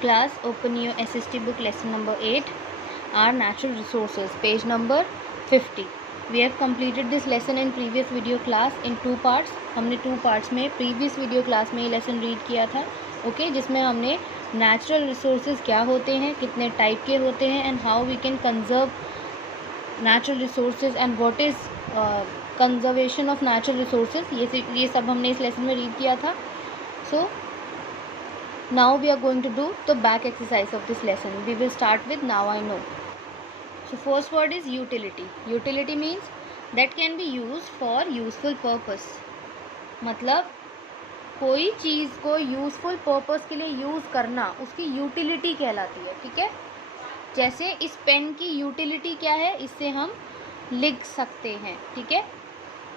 Class, open your SST book, lesson number 8, our natural resources, page number 50. We have completed this lesson in previous video class in 2 parts. हमने 2 parts में previous video class में ये lesson read किया था, okay, जिसमें हमने natural resources क्या होते हैं, कितने type के होते हैं, and how we can conserve natural resources and what is conservation of natural resources, ये सब हमने इस lesson में read किया था. So now we are going to do the back exercise of this lesson. We will start with now I know. So first word is utility. Utility means that can be used for useful purpose. मतलब कोई चीज़ को useful purpose के लिए use करना उसकी utility कहलाती है. ठीक है, जैसे इस पेन की यूटिलिटी क्या है, इससे हम लिख सकते हैं. ठीक है,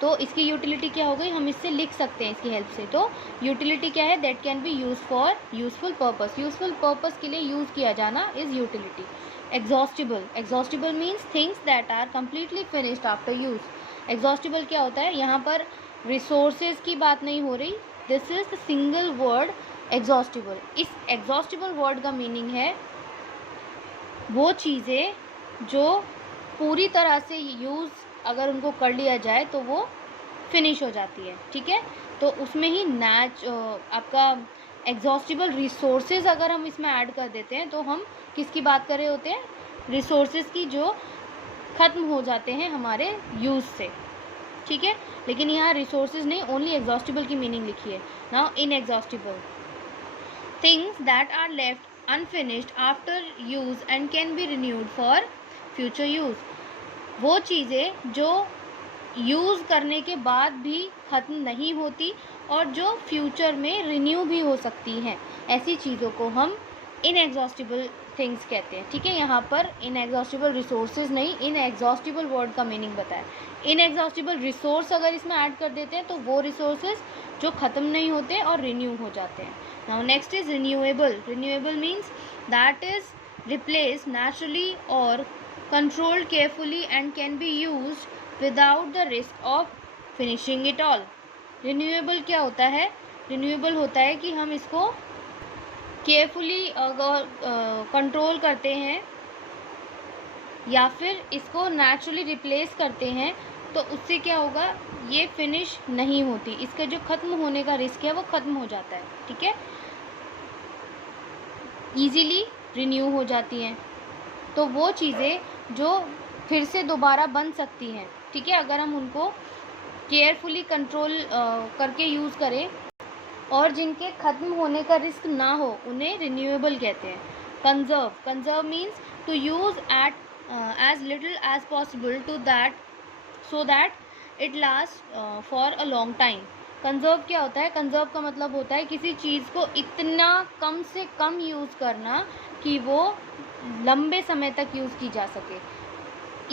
तो इसकी यूटिलिटी क्या हो गई, हम इससे लिख सकते हैं इसकी हेल्प से. तो यूटिलिटी क्या है, that can be use for useful purpose. Useful purpose के लिए यूज़ किया जाना is utility. Exhaustible. Exhaustible means things that are completely finished after use. Exhaustible क्या होता है, यहाँ पर रिसोर्सेज की बात नहीं हो रही. This is the single word exhaustible. इस एग्जॉस्टिबल वर्ड का मीनिंग है वो चीज़ें जो पूरी तरह से यूज़ अगर उनको कर लिया जाए तो वो फिनिश हो जाती है. ठीक है, तो उसमें ही आपका एग्जॉस्टिबल रिसोर्सेज अगर हम इसमें ऐड कर देते हैं तो हम किसकी बात कर रहे होते हैं, रिसोर्सेज की जो ख़त्म हो जाते हैं हमारे यूज़ से. ठीक है, लेकिन यहाँ रिसोर्सेज नहीं, ओनली एग्जॉस्टिबल की मीनिंग लिखी है. Now inexhaustible, things that are left unfinished after use and can be renewed for future use. वो चीज़ें जो यूज़ करने के बाद भी ख़त्म नहीं होती और जो फ्यूचर में रिन्यू भी हो सकती हैं, ऐसी चीज़ों को हम इनएग्जॉस्टिबल थिंग्स कहते हैं. ठीक है, यहाँ पर इनएग्जॉस्टिबल रिसोर्सेज नहीं, इनएग्जॉस्टिबल वर्ड का मीनिंग बताया. इनएग्जॉस्टिबल रिसोर्स अगर इसमें ऐड कर देते हैं तो वो रिसोर्सेज जो ख़त्म नहीं होते और रिन्यू हो जाते हैं. Now next is renewable. Renewable means that is replace naturally और controlled carefully and can be used without the risk of finishing it all. Renewable क्या होता है, Renewable होता है कि हम इसको केयरफुली अगर कंट्रोल करते हैं या फिर इसको नेचुरली रिप्लेस करते हैं तो उससे क्या होगा, ये फिनिश नहीं होती, इसका जो ख़त्म होने का रिस्क है वो ख़त्म हो जाता है. ठीक है, ईजीली रिन्यू हो जाती हैं. तो वो चीज़ें जो फिर से दोबारा बन सकती हैं. ठीक है, अगर हम उनको केयरफुली कंट्रोल करके यूज़ करें और जिनके ख़त्म होने का रिस्क ना हो उन्हें रिन्यूएबल कहते हैं. Conserve. Conserve means to use at as little as possible to that so that it last for a long time. Conserve क्या होता है, कंजर्व का मतलब होता है किसी चीज़ को इतना कम से कम यूज़ करना कि वो लंबे समय तक यूज़ की जा सके.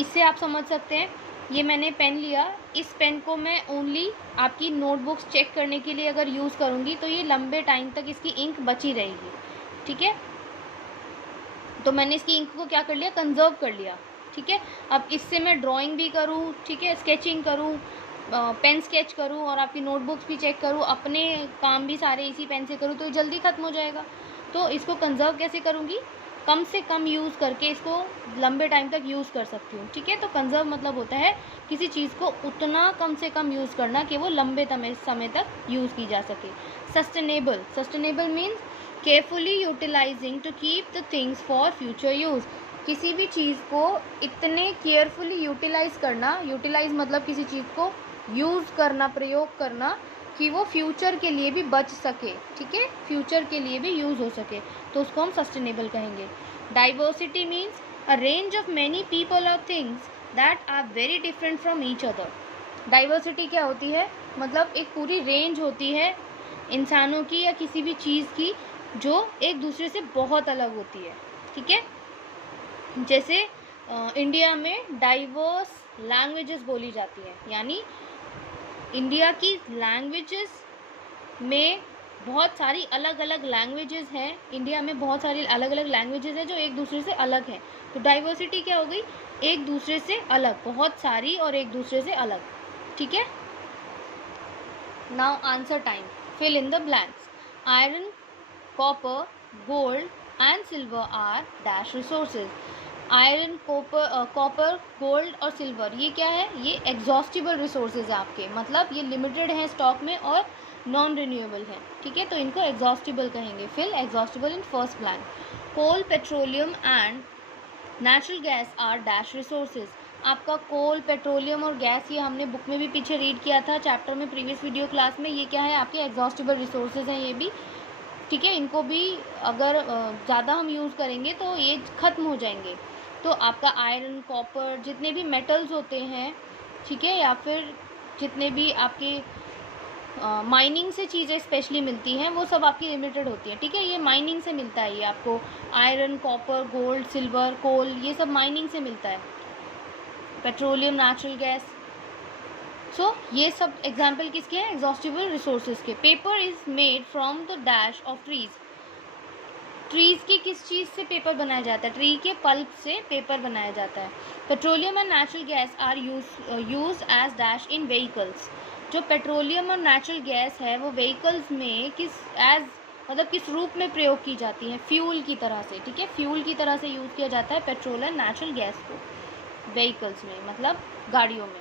इससे आप समझ सकते हैं, ये मैंने पेन लिया, इस पेन को मैं ओनली आपकी नोटबुक्स चेक करने के लिए अगर यूज़ करूँगी तो ये लंबे टाइम तक इसकी इंक बची रहेगी. ठीक है, तो मैंने इसकी इंक को क्या कर लिया, कंजर्व कर लिया. ठीक है, अब इससे मैं ड्राइंग भी करूँ, ठीक है, स्केचिंग करूँ, पेन स्केच करूँ और आपकी नोटबुक्स भी चेक करूँ, अपने काम भी सारे इसी पेन से करूँ तो जल्दी ख़त्म हो जाएगा. तो इसको कंजर्व कैसे करूँगी, कम से कम यूज़ करके इसको लंबे टाइम तक यूज़ कर सकती हूँ. ठीक है, तो कंजर्व मतलब होता है किसी चीज़ को उतना कम से कम यूज़ करना कि वो लंबे समय तक यूज़ की जा सके. Sustainable. Sustainable means carefully utilising to keep the things for future use. किसी भी चीज़ को इतने केयरफुली यूटिलाइज़ करना, यूटिलाइज़ मतलब किसी चीज़ को यूज़ करना, प्रयोग करना कि वो फ्यूचर के लिए भी बच सके. ठीक है, फ्यूचर के लिए भी यूज़ हो सके, तो उसको हम सस्टेनेबल कहेंगे. Diversity means a range of many people और things that are very different from each other. Diversity क्या होती है, मतलब एक पूरी रेंज होती है इंसानों की या किसी भी चीज़ की जो एक दूसरे से बहुत अलग होती है. ठीक है, जैसे इंडिया में डाइवर्स लैंग्वेजेस बोली जाती है, यानी इंडिया की लैंग्वेजेस में बहुत सारी अलग अलग लैंग्वेजेस हैं. इंडिया में बहुत सारी अलग अलग लैंग्वेजेस हैं जो एक दूसरे से अलग हैं. तो डाइवर्सिटी क्या हो गई, एक दूसरे से अलग, बहुत सारी और एक दूसरे से अलग. ठीक है, now answer time. Fill in the blanks. Iron, copper, gold, and silver are dash resources. Iron, copper, gold और सिल्वर ये क्या है, ये एग्जॉस्टिबल रिसोर्सेज है आपके, मतलब ये लिमिटेड हैं स्टॉक में और नॉन रिन्यूएबल है, ठीक है, तो इनको एग्जॉस्टिबल कहेंगे। फिर exhaustible in first blank. Coal, petroleum and natural gas are dash resources. आपका कोल, पेट्रोलियम और गैस ये हमने बुक में भी पीछे रीड किया था चैप्टर में, प्रीवियस वीडियो क्लास में। ये क्या है, आपके एग्जॉस्टिबल रिसोर्सेज हैं ये भी, ठीक है। इनको भी अगर ज़्यादा हम यूज़ करेंगे तो ये ख़त्म हो जाएंगे। तो आपका आयरन, कॉपर, जितने भी मेटल्स होते हैं, ठीक है, या फिर जितने भी आपके माइनिंग से चीज़ें स्पेशली मिलती हैं वो सब आपकी लिमिटेड होती हैं, ठीक है। ये माइनिंग से मिलता है, ये आपको आयरन, कॉपर, गोल्ड, सिल्वर, कोल ये सब माइनिंग से मिलता है, पेट्रोलियम, नेचुरल गैस। सो ये सब एग्जाम्पल किसके हैं, एग्जॉस्टिबल रिसोर्सेज के। Paper is made from the dash of trees. Trees के किस चीज़ से पेपर बनाया जाता है, ट्री के पल्प से पेपर बनाया जाता है। Petroleum and natural gas are use as dash in vehicles. जो पेट्रोलियम और नेचुरल गैस है वो व्हीकल्स में किस रूप में प्रयोग की जाती है, फ्यूल की तरह से, ठीक है, फ्यूल की तरह से यूज़ किया जाता है पेट्रोल एंड नेचुरल गैस को व्हीकल्स में, मतलब गाड़ियों में।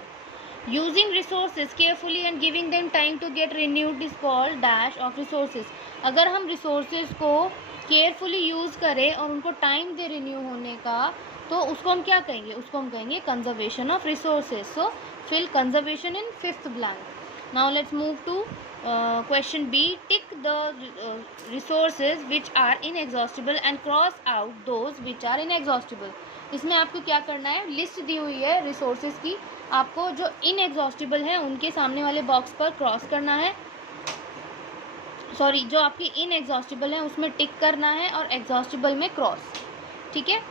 Using resources carefully and giving them time to get renewed is called dash of resources. अगर हम रिसोर्सेज को केयरफुली यूज़ करें और उनको टाइम दे रिन्यू होने का, तो उसको हम क्या कहेंगे, उसको हम कहेंगे conservation of resources. So fill conservation in fifth blank. Now let's move to question B. Tick the resources which are inexhaustible and cross out those which are inexhaustible. इसमें आपको क्या करना है, लिस्ट दी हुई है रिसोर्सेज की, आपको जो इनएग्जॉस्टिबल है उनके सामने वाले बॉक्स पर क्रॉस करना है, सॉरी जो आपकी इनएग्जॉस्टिबल है उसमें टिक करना है और एग्जॉस्टिबल में क्रॉस, ठीक है।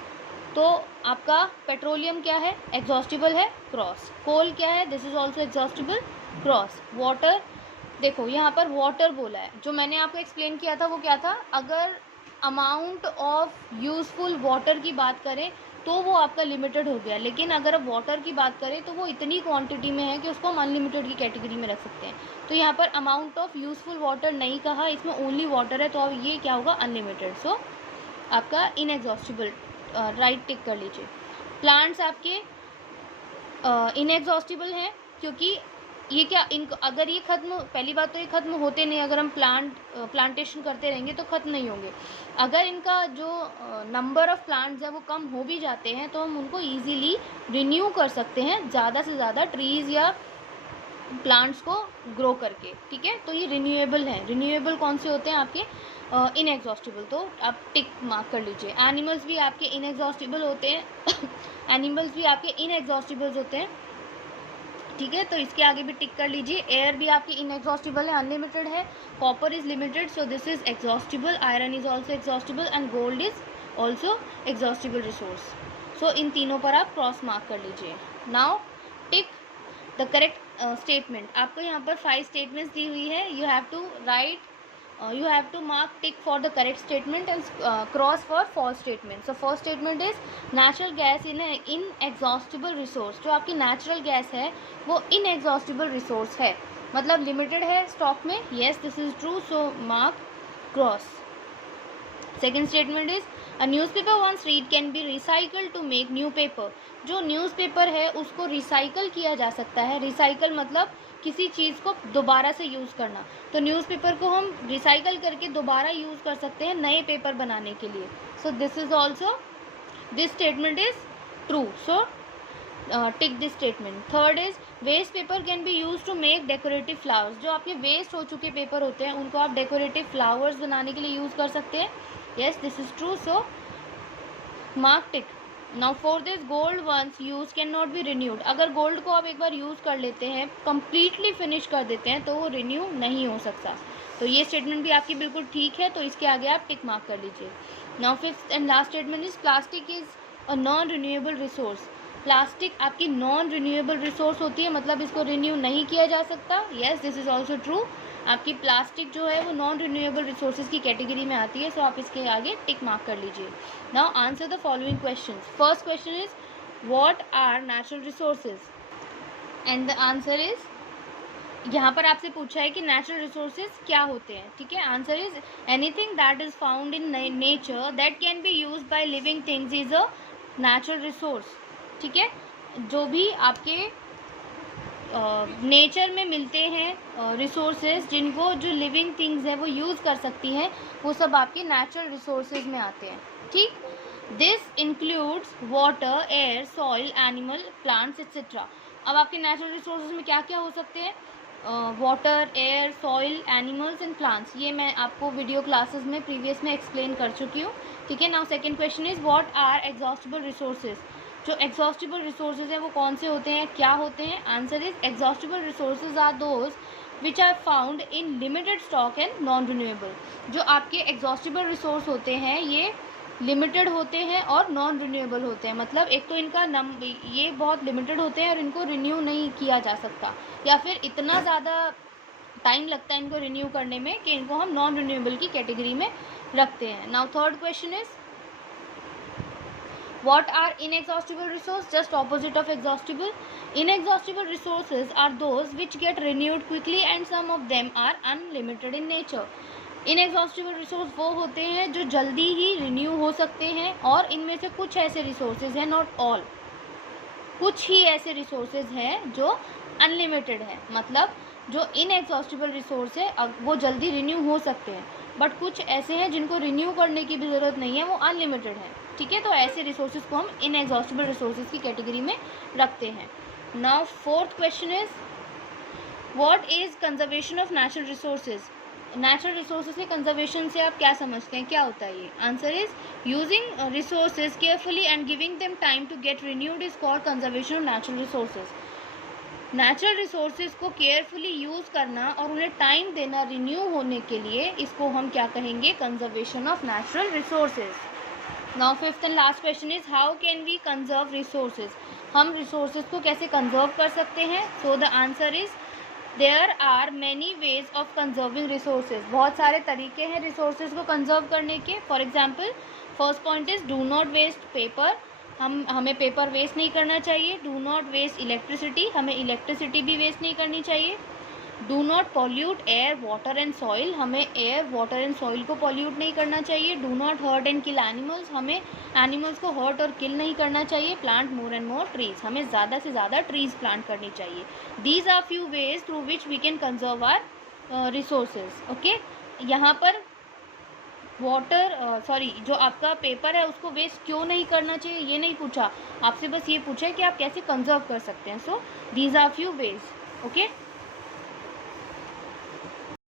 तो आपका पेट्रोलियम क्या है, एग्जॉस्टिबल है, क्रॉस। कोल क्या है, this is also exhaustible, cross. Water, देखो यहाँ पर वाटर बोला है, जो मैंने आपको एक्सप्लेन किया था वो क्या था, अगर अमाउंट ऑफ यूजफुल वाटर की बात करें तो वो आपका लिमिटेड हो गया, लेकिन अगर अब वाटर की बात करें तो वो इतनी क्वांटिटी में है कि उसको हम अनलिमिटेड की कैटेगरी में रख सकते हैं। तो यहाँ पर अमाउंट ऑफ यूजफुल वाटर नहीं कहा, इसमें ओनली वाटर है, तो अब ये क्या होगा, अनलिमिटेड। सो आपका इनएग्जॉस्टिबल, राइट टिक कर लीजिए। प्लांट्स आपके इनएग्जॉस्टिबल हैं क्योंकि ये क्या, इनको अगर ये ख़त्म, पहली बात तो ये ख़त्म होते नहीं, अगर हम प्लांटेशन करते रहेंगे तो ख़त्म नहीं होंगे। अगर इनका जो नंबर ऑफ़ प्लांट्स है वो कम हो भी जाते हैं तो हम उनको इजीली रिन्यू कर सकते हैं ज़्यादा से ज़्यादा ट्रीज़ या प्लांट्स को ग्रो करके, ठीक है। तो ये रिन्यूएबल हैं। रिन्यूएबल कौन से होते हैं आपके, इनएग्जॉस्टिबल, तो आप टिक मार्क कर लीजिए। एनिमल्स भी आपके इनएग्जॉस्टिबल होते हैं एनिमल्स भी आपके इनएग्जॉस्टिबल होते हैं, ठीक है, तो इसके आगे भी टिक कर लीजिए। एयर भी आपकी इनएग्जॉस्टिबल है, अनलिमिटेड है। Copper is limited, so this is exhaustible. Iron is also exhaustible and gold is also exhaustible resource. So इन तीनों पर आप क्रॉस मार्क कर लीजिए। Now tick the correct statement. आपको यहाँ पर 5 स्टेटमेंट्स दी हुई है, you have to write, you have to mark tick for the correct statement and cross for false statement. So first statement is natural gas in inexhaustible resource. जो आपकी natural gas है वो inexhaustible resource है, मतलब limited है stock में, yes this is true, so mark cross. Second statement is a newspaper once read can be recycled to make new paper. जो newspaper है उसको रिसाइकल किया जा सकता है, रिसाइकल मतलब किसी चीज़ को दोबारा से यूज़ करना, तो न्यूज़पेपर को हम रिसाइकल करके दोबारा यूज़ कर सकते हैं नए पेपर बनाने के लिए। So this is also, this statement is true, so tick this statement. Third is waste paper can be use to make decorative flowers. जो आपके वेस्ट हो चुके पेपर होते हैं उनको आप डेकोरेटिव फ्लावर्स बनाने के लिए यूज़ कर सकते हैं, yes this is true, so mark tick. Now fourth is gold once use can not be renewed. अगर गोल्ड को आप एक बार यूज़ कर लेते हैं, कंप्लीटली फिनिश कर देते हैं, तो वो रिन्यू नहीं हो सकता। तो ये स्टेटमेंट भी आपकी बिल्कुल ठीक है, तो इसके आगे आप टिक मार्क कर लीजिए। Now fifth and last statement is plastic is a non renewable resource. Plastic आपकी नॉन रिन्यूएबल रिसोर्स होती है, मतलब इसको रिन्यू नहीं किया जा सकता, yes this is also true. आपकी प्लास्टिक जो है वो नॉन रिन्यूएबल रिसोर्सेज की कैटेगरी में आती है, सो आप इसके आगे टिक मार्क कर लीजिए। Now answer the following questions. First question is what are natural resources, and the answer is यहाँ पर आपसे पूछा है कि नेचुरल रिसोर्सेज क्या होते हैं, ठीक है। Answer is anything that is found in nature that can be use by living things is a natural resource, ठीक है। जो भी आपके नेचर में मिलते हैं रिसोर्सेज, जिनको जो लिविंग थिंग्स है वो यूज़ कर सकती हैं, वो सब आपके नेचुरल रिसोर्सेज में आते हैं, ठीक। This includes water, air, soil, animal, plants etcetera. अब आपके नेचुरल रिसोर्सेज में क्या क्या हो सकते हैं? Water, air, soil, animals and plants. ये मैं आपको वीडियो क्लासेस में प्रीवियस में एक्सप्लेन कर चुकी हूँ, ठीक है। Now second question is what are exhaustible resources. जो एग्जॉस्टिबल रिसोर्सेज हैं वो कौन से होते हैं, क्या होते हैं? Answer is exhaustible resources are those which are found in limited stock and non renewable. जो आपके एग्जॉस्टिबल रिसोर्स होते हैं ये लिमिटेड होते हैं और नॉन रिन्यूएबल होते हैं। मतलब एक तो इनका ये बहुत लिमिटेड होते हैं और इनको रिन्यू नहीं किया जा सकता, या फिर इतना ज़्यादा टाइम लगता है इनको रिन्यू करने में कि इनको हम नॉन रिन्यूएबल की कैटेगरी में रखते हैं। Now third question is what are inexhaustible resources? Just opposite of exhaustible. Inexhaustible resources are those which get renewed quickly and some of them are unlimited in nature. Inexhaustible resource वो होते हैं जो जल्दी ही renew हो सकते हैं, और इनमें से कुछ ऐसे रिसोर्सेज हैं, नॉट ऑल, कुछ ही ऐसे रिसोर्सेज हैं जो अनलिमिटेड हैं। मतलब जो इनएग्जॉस्टिबल रिसोर्स है वो जल्दी रिन्यू हो सकते हैं, बट कुछ ऐसे हैं जिनको रिन्यू करने की भी ज़रूरत नहीं है, वो अनलिमिटेड है, ठीक है। तो ऐसे रिसोर्सेज को हम इनएग्जॉस्टिबल रिसोर्सेज की कैटेगरी में रखते हैं। Now fourth question is what is conservation of natural resources. Natural resources के कंजर्वेशन से आप क्या समझते हैं, क्या होता है ये? Answer is using resources carefully and giving them time to get renewed is called conservation of natural resources. Natural रिसोर्सेज को केयरफुली यूज़ करना और उन्हें टाइम देना रिन्यू होने के लिए, इसको हम क्या कहेंगे? Conservation of natural resources. Now fifth and last question is how can we conserve resources. हम रिसोर्सेज को कैसे कंजर्व कर सकते हैं? So the answer is there are many ways of conserving resources. बहुत सारे तरीके हैं रिसोर्सेज को कंजर्व करने के। For example first point is do not waste paper. हमें पेपर वेस्ट नहीं करना चाहिए। डू नॉट वेस्ट इलेक्ट्रिसिटी, हमें इलेक्ट्रिसिटी भी वेस्ट नहीं करनी चाहिए। Do not pollute air, water and soil, हमें एयर, वाटर एंड सॉइल को पॉल्यूट नहीं करना चाहिए। Do not hurt and kill animals, हमें एनिमल्स को हर्ट और किल नहीं करना चाहिए। Plant more and more trees, हमें ज़्यादा से ज़्यादा ट्रीज प्लांट करनी चाहिए। These are few ways through which we can conserve our resources, okay. यहाँ पर जो आपका पेपर है उसको वेस्ट क्यों नहीं करना चाहिए ये नहीं पूछा आपसे, बस ये पूछा है कि आप कैसे कंजर्व कर सकते हैं। So these are few ways, okay.